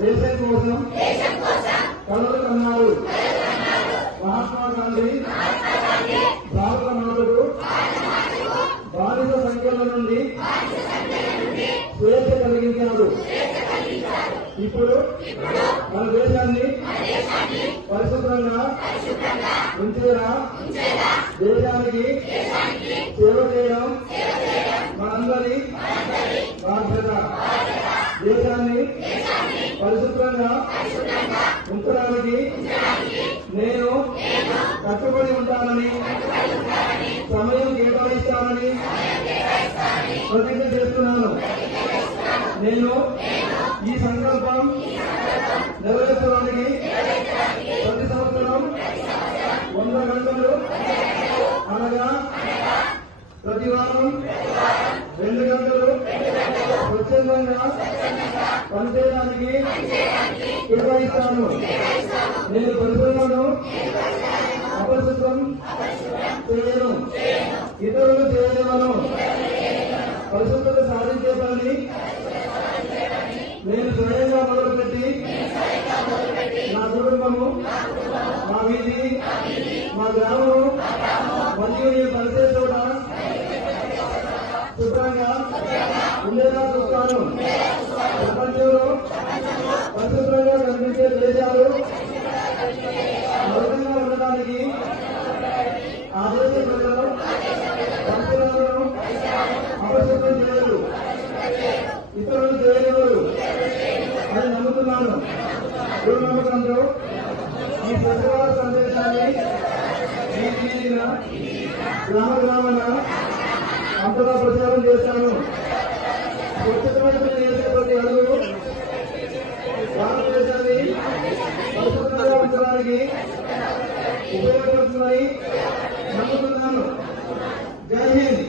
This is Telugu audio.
దేశం కోసం కలలు కన్నారు. మహాత్మా గాంధీ భారత మాతకు బానిస సంఖ్యల నుండి స్వేచ్ఛ కలిగించారు. ఇప్పుడు మన దేశాన్ని పరిశుభ్రంగా ఉంచేలా దేశానికి సేవ చేయడం మనందరి బాధ్యత. దేశాన్ని పరిశుభ్రంగా ఉంచడానికి నేను కట్టుబడి ఉంటానని, సమయం కేటాయిస్తానని ప్రతిజ్ఞ చేస్తున్నాను. నేను ఈ సంకల్పం నెరవేర్చడానికి ప్రతి సంవత్సరం 100 గంటలు అనగా ప్రతి వారం 2 గంటలు స్వచ్ఛందంగా పనిచేయడానికి కేటాయిస్తాను. నేను పరిశుభ్రతను అపరిశుభ్రం చేయను, ఇతరులు చేయలేమను. పరిశుభ్రత సాధించే పని నేను స్వయంగా మొదలుపెట్టి నా కుటుంబము, మా వీధి, మా గ్రామము మరియు నేను పనిచేసే చోట శుభ్రంగా ఉండేలా చూస్తాను. ప్రపంచంలో పరిశుభ్రంగా కనిపించే దేశాలు మౌనంగా ఉండడానికి ఆ దేశ ప్రజలు పరిసరాలను అపరిశుభ్రం చేయరు, ఇతరులు చేయలేరు అని నమ్ముతున్నాను. నమ్మకంతో ఈ స్వచ్ఛవాద సందేశాన్ని వీధిన గ్రామ గ్రామాన అంతగా ప్రచారం చేస్తాను. స్వచ్ఛతమైన చేసే ప్రతి అడుగు భారతదేశాన్ని పరిశుభ్రంగా ఉంచడానికి ఉపయోగపడుతుందని నమ్ముతున్నాను. జై హింద్.